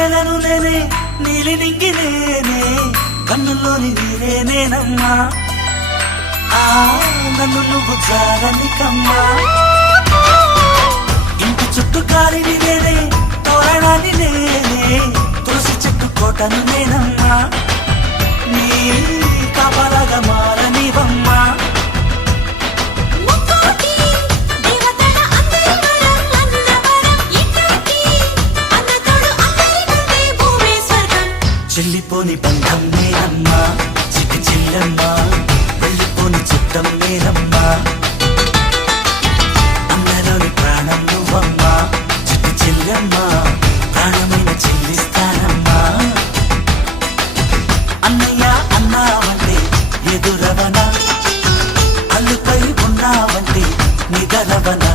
నెలను నేనే నీలి నింగి నేనే కన్నుల్లోని నీరే నేనమ్మా నన్ను నువ్వు జారనికమ్మా ఇంటి చుట్టూ కాలిని నేనే తోరణాన్ని నేనే తులసి చెట్టు కోటను నేనమ్మా నీ కాపలాగా మారనివమ్మా చెల్లిపోని బంధం నేనమ్మా చిట్టి చెల్లమ్మా వెళ్ళిపోని చుట్టం నేనమ్మా అందరోని ప్రాణం నువ్వమ్మా చిట్టి చెల్లమ్మా ప్రాణమైన చెల్లిస్తానమ్మా అన్నయ్య అన్నావంటే ఎదురవనా అల్లుపై ఉన్నావంటే నిదరవనా